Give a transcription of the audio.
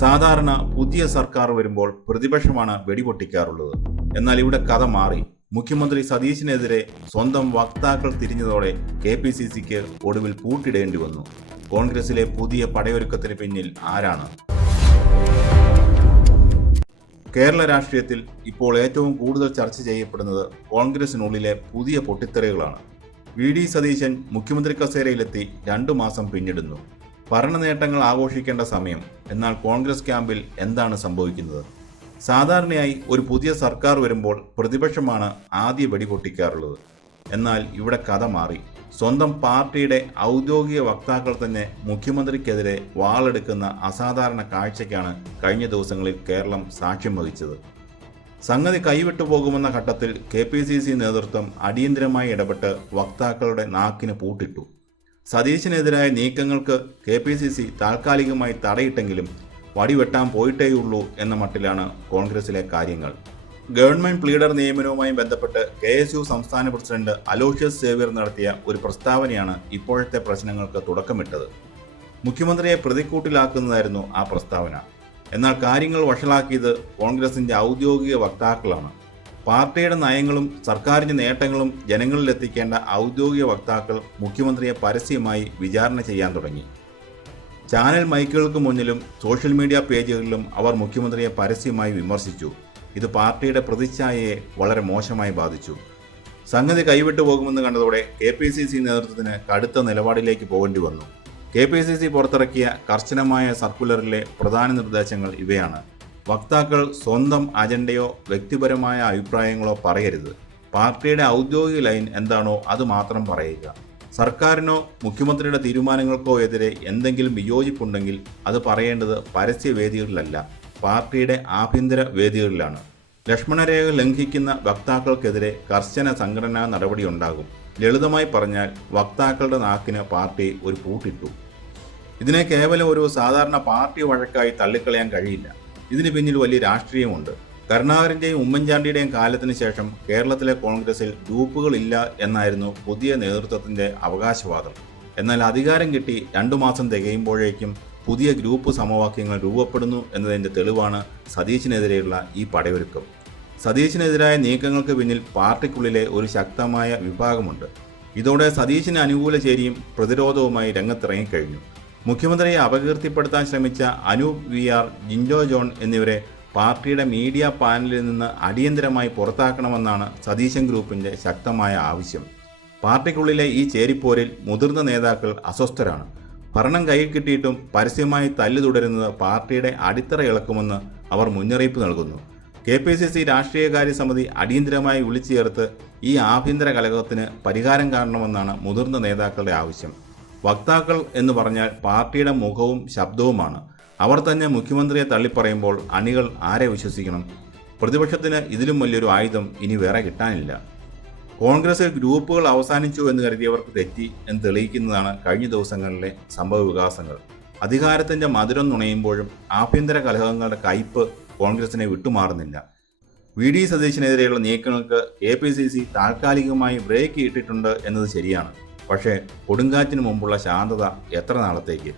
സാധാരണ പുതിയ സർക്കാർ വരുമ്പോൾ പ്രതിപക്ഷമാണ് വെടിപൊട്ടിക്കാറുള്ളത്. എന്നാൽ ഇവിടെ കഥ മാറി. മുഖ്യമന്ത്രി സതീശിനെതിരെ സ്വന്തം വക്താക്കൾ തിരിഞ്ഞതോടെ KPCCക്ക് ഒടുവിൽ പൂട്ടിടേണ്ടി വന്നു. കോൺഗ്രസിലെ പുതിയ പടയൊരുക്കത്തിന് പിന്നിൽ ആരാണ്? കേരള രാഷ്ട്രീയത്തിൽ ഇപ്പോൾ ഏറ്റവും കൂടുതൽ ചർച്ച ചെയ്യപ്പെടുന്നത് കോൺഗ്രസിനുള്ളിലെ പുതിയ പൊട്ടിത്തെറികളാണ്. VD സതീശൻ മുഖ്യമന്ത്രി കസേരയിലെത്തി 2 മാസം പിന്നിടുന്നു. ഭരണ നേട്ടങ്ങൾ ആഘോഷിക്കേണ്ട സമയം. എന്നാൽ കോൺഗ്രസ് ക്യാമ്പിൽ എന്താണ് സംഭവിക്കുന്നത്? സാധാരണയായി ഒരു പുതിയ സർക്കാർ വരുമ്പോൾ പ്രതിപക്ഷമാണ് ആദ്യ വെടിപൊട്ടിക്കാറുള്ളത്. എന്നാൽ ഇവിടെ കഥ മാറി. സ്വന്തം പാർട്ടിയുടെ ഔദ്യോഗിക വക്താക്കൾ തന്നെ മുഖ്യമന്ത്രിക്കെതിരെ വാളെടുക്കുന്ന അസാധാരണ കാഴ്ചയ്ക്കാണ് കഴിഞ്ഞ ദിവസങ്ങളിൽ കേരളം സാക്ഷ്യം വഹിച്ചത്. സംഗതി കൈവിട്ടു പോകുമെന്ന ഘട്ടത്തിൽ KPCC നേതൃത്വം അടിയന്തരമായി ഇടപെട്ട് വക്താക്കളുടെ നാക്കിന് പൂട്ടിട്ടു. സതീശിനെതിരായ നീക്കങ്ങൾക്ക് KPCC താൽക്കാലികമായി തടയിട്ടെങ്കിലും വടിവെട്ടാൻ പോയിട്ടേയുള്ളൂ എന്ന മട്ടിലാണ് കോൺഗ്രസിലെ കാര്യങ്ങൾ. ഗവൺമെന്റ് പ്ലീഡർ നിയമനവുമായി ബന്ധപ്പെട്ട് KSU സംസ്ഥാന പ്രസിഡന്റ് അലോഷ്യസ് സേവ്യർ നടത്തിയ ഒരു പ്രസ്താവനയാണ് ഇപ്പോഴത്തെ പ്രശ്നങ്ങൾക്ക് തുടക്കമിട്ടത്. മുഖ്യമന്ത്രിയെ പ്രതിക്കൂട്ടിലാക്കുന്നതായിരുന്നു ആ പ്രസ്താവന. എന്നാൽ കാര്യങ്ങൾ വഷളാക്കിയത് കോൺഗ്രസിന്റെ ഔദ്യോഗിക വക്താക്കളാണ്. പാർട്ടിയുടെ നയങ്ങളും സർക്കാരിന്റെ നേട്ടങ്ങളും ജനങ്ങളിലെത്തിക്കേണ്ട ഔദ്യോഗിക വക്താക്കൾ മുഖ്യമന്ത്രിയെ പരസ്യമായി വിചാരണ ചെയ്യാൻ തുടങ്ങി. ചാനൽ മൈക്കുകൾക്ക് മുന്നിലും സോഷ്യൽ മീഡിയ പേജുകളിലും അവർ മുഖ്യമന്ത്രിയെ പരസ്യമായി വിമർശിച്ചു. ഇത് പാർട്ടിയുടെ പ്രതിച്ഛായയെ വളരെ മോശമായി ബാധിച്ചു. സംഗതി കൈവിട്ടു പോകുമെന്ന് കണ്ടതോടെ KPCC നേതൃത്വത്തിന് കടുത്ത നിലപാടിലേക്ക് പോകേണ്ടി വന്നു. KPCC പുറത്തിറക്കിയ കർശനമായ സർക്കുലറിലെ പ്രധാന നിർദ്ദേശങ്ങൾ ഇവയാണ്. വക്താക്കൾ സ്വന്തം അജണ്ടയോ വ്യക്തിപരമായ അഭിപ്രായങ്ങളോ പറയരുത്. പാർട്ടിയുടെ ഔദ്യോഗിക ലൈൻ എന്താണോ അത് മാത്രം പറയുക. സർക്കാരിനോ മുഖ്യമന്ത്രിയുടെ തീരുമാനങ്ങൾക്കോ എതിരെ എന്തെങ്കിലും വിയോജിപ്പുണ്ടെങ്കിൽ അത് പറയേണ്ടത് പരസ്യവേദികളിലല്ല, പാർട്ടിയുടെ ആഭ്യന്തര വേദികളിലാണ്. ലക്ഷ്മണരേഖ ലംഘിക്കുന്ന വക്താക്കൾക്കെതിരെ കർശന സംഘടനാ നടപടിയുണ്ടാകും. ലളിതമായി പറഞ്ഞാൽ വക്താക്കളുടെ നാക്കിന് പാർട്ടി ഒരു പൂട്ടിട്ടു. ഇതിനെ കേവലം ഒരു സാധാരണ പാർട്ടി വഴക്കായി തള്ളിക്കളയാൻ കഴിയില്ല. ഇതിന് പിന്നിൽ വലിയ രാഷ്ട്രീയമുണ്ട്. കരുണാകരന്റെയും ഉമ്മൻചാണ്ടിയുടെയും കാലത്തിന് ശേഷം കേരളത്തിലെ കോൺഗ്രസിൽ ഗ്രൂപ്പുകളില്ല എന്നായിരുന്നു പുതിയ നേതൃത്വത്തിന്റെ അവകാശവാദം. എന്നാൽ അധികാരം കിട്ടി 2 മാസം തികയുമ്പോഴേക്കും പുതിയ ഗ്രൂപ്പ് സമവാക്യങ്ങൾ രൂപപ്പെടുന്നു എന്നതിന്റെ തെളിവാണ് സതീശിനെതിരെയുള്ള ഈ പടയൊരുക്കം. സതീശിനെതിരായ നീക്കങ്ങൾക്ക് പിന്നിൽ പാർട്ടിക്കുള്ളിലെ ഒരു ശക്തമായ വിഭാഗമുണ്ട്. ഇതോടെ സതീശിന് അനുകൂല ചേരിയും പ്രതിരോധവുമായി രംഗത്തിറങ്ങിക്കഴിഞ്ഞു. മുഖ്യമന്ത്രിയെ അപകീർത്തിപ്പെടുത്താൻ ശ്രമിച്ച അനൂപ് VR, ജിൻഡോ ജോൺ എന്നിവരെ പാർട്ടിയുടെ മീഡിയ പാനലിൽ നിന്ന് അടിയന്തരമായി പുറത്താക്കണമെന്നാണ് സതീശൻ ഗ്രൂപ്പിന്റെ ശക്തമായ ആവശ്യം. പാർട്ടിക്കുള്ളിലെ ഈ ചേരിപ്പോരിൽ മുതിർന്ന നേതാക്കൾ അസ്വസ്ഥരാണ്. ഭരണം കയ്യിൽ കിട്ടിയിട്ടും പരസ്യമായി തല്ലു തുടരുന്നത് പാർട്ടിയുടെ അടിത്തറ ഇളക്കുമെന്ന് അവർ മുന്നറിയിപ്പ് നൽകുന്നു. KPCC രാഷ്ട്രീയകാര്യ സമിതി അടിയന്തരമായി വിളിച്ചു ചേർത്ത് ഈ ആഭ്യന്തര കലഹത്തിന് പരിഹാരം കാണണമെന്നാണ് മുതിർന്ന നേതാക്കളുടെ ആവശ്യം. വക്താക്കൾ എന്ന് പറഞ്ഞാൽ പാർട്ടിയുടെ മുഖവും ശബ്ദവുമാണ്. അവർ തന്നെ മുഖ്യമന്ത്രിയെ തള്ളിപ്പറയുമ്പോൾ അണികൾ ആരെ വിശ്വസിക്കണം? പ്രതിപക്ഷത്തിന് ഇതിലും വലിയൊരു ആയുധം ഇനി വേറെ കിട്ടാനില്ല. കോൺഗ്രസിൽ ഗ്രൂപ്പുകൾ അവസാനിച്ചു എന്ന് കരുതിയവർക്ക് തെറ്റി എന്ന് തെളിയിക്കുന്നതാണ് കഴിഞ്ഞ ദിവസങ്ങളിലെ സംഭവ വികാസങ്ങൾ. അധികാരത്തിന്റെ മധുരം നുണയുമ്പോഴും ആഭ്യന്തര കലഹങ്ങളുടെ കയ്പ് കോൺഗ്രസിനെ വിട്ടുമാറുന്നില്ല. VD സതീശിനെതിരെയുള്ള നീക്കങ്ങൾക്ക് KPCC താൽക്കാലികമായി ബ്രേക്ക് ഇട്ടിട്ടുണ്ട് എന്നത് ശരിയാണ്. പക്ഷേ കൊടുങ്കാറ്റിന് മുമ്പുള്ള ശാന്തത എത്ര നാളത്തേക്ക്?